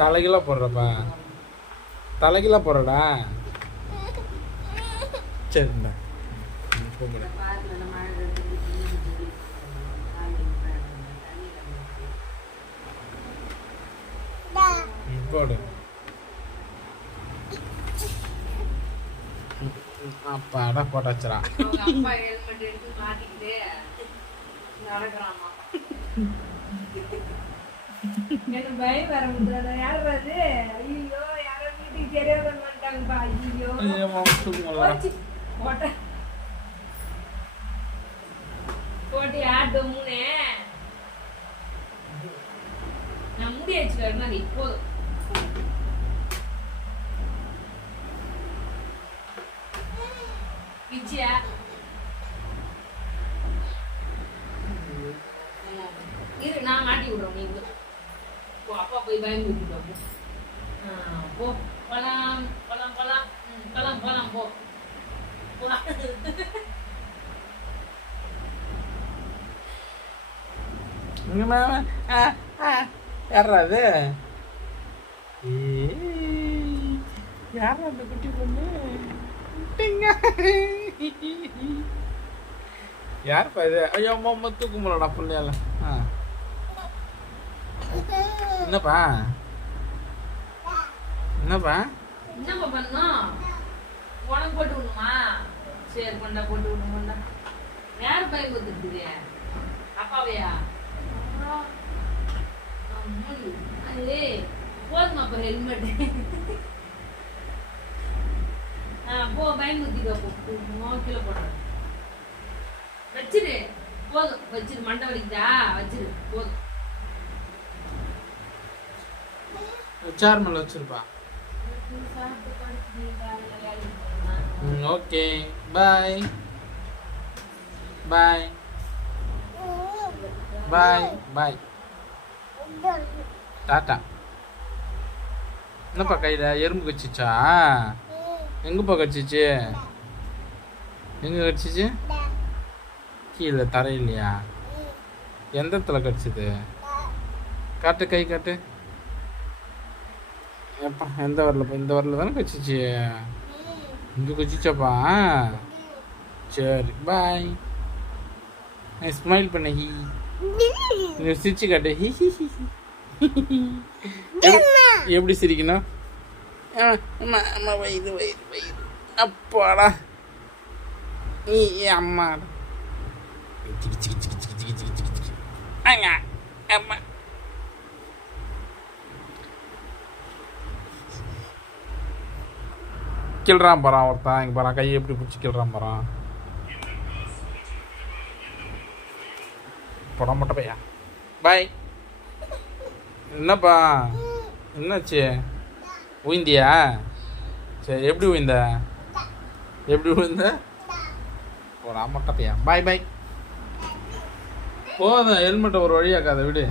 தலைகீழ போடுறப்பா, தலைகீழ போடுறடா. சரிண்ணா போடு. அப்பாடா போட்டாச்சுரா. எனக்கு பயம் வர முடியல. யார் வருது? ஐயோ, யாரோ வீட்டுக்கு தெரியாத வந்துட்டாங்கப்பா. ஐயோ போட்டி ஆட்டு மூணு நான் முடி வச்சு வரணும். இப்போதும் விஜயா இரு, நான் மாட்டி விடுறோம். நீங்க அப்பா போய் பயந்து விட்டுட்டோம். போ போலாம் போலாம் போலாம் போலாம் போலாம் போ போலாம். யாரா அது? யாரா அந்த குட்டி பொண்ணு? யாருப்பா இது? ஐயோ அம்மா தூக்க முடியலடா பிள்ளையால. என்னப்பா என்னப்பா என்னப்பா பண்ணோம்? உனக்கு போட்டு விடணுமா? சரி பண்ணா போட்டு விடணும்டா. யார் பயம் கொடுத்துருக்குது? அப்பாவையா? அது போதுமா அப்ப ஹெல்மெட்? போ பயமுத்திக்கோ. கீழே போடுற வச்சிரு. போதும் வச்சிரு. மண்டை வலிக்குதா? வச்சிரு போதும். சேர் மேல வச்சிருப்பா. ஓகே பாய் பாய் பாய் பாய் டாட்டா. என்னப்பா கையில எறும்பு கடிச்சிச்சா? எங்கப்பா கடிச்சிச்சு? எங்க கடிச்சிச்சு? கீழே தரையிலையா? எந்த இடத்துல கடிச்சது? காட்டு, கை காட்டு. ஏப்பா எந்த வரலப்பா? இந்த வரல தானே கடிச்சிச்சு. இங்கே கடிச்சிச்சாப்பா? சரி பாய். ஸ்மைல் பண்ண. ஹி நீ சிரிச்சு காட்டு. He he he. எப்படி சிரிக்கணும்? அம்மா வயிறு வயிறு வயிறு. அப்பாடா நீ அம்மா. அம்மா கிள்றான் போகிறான் ஒருத்தான். இங்கே போகிறான், கையை எப்படி பிடிச்சி கிள்றான் போகிறான். போட மாட்டேன் பையா. பாய். என்னப்பா என்னாச்சு? உயிந்தியா? சரி எப்படி உயிந்த? எப்படி உயிந்த? போடா மாட்டேன் பையா. பாய் பாய். போதும், ஹெல்மெட்டை ஒரு வழியாக்காத விடு.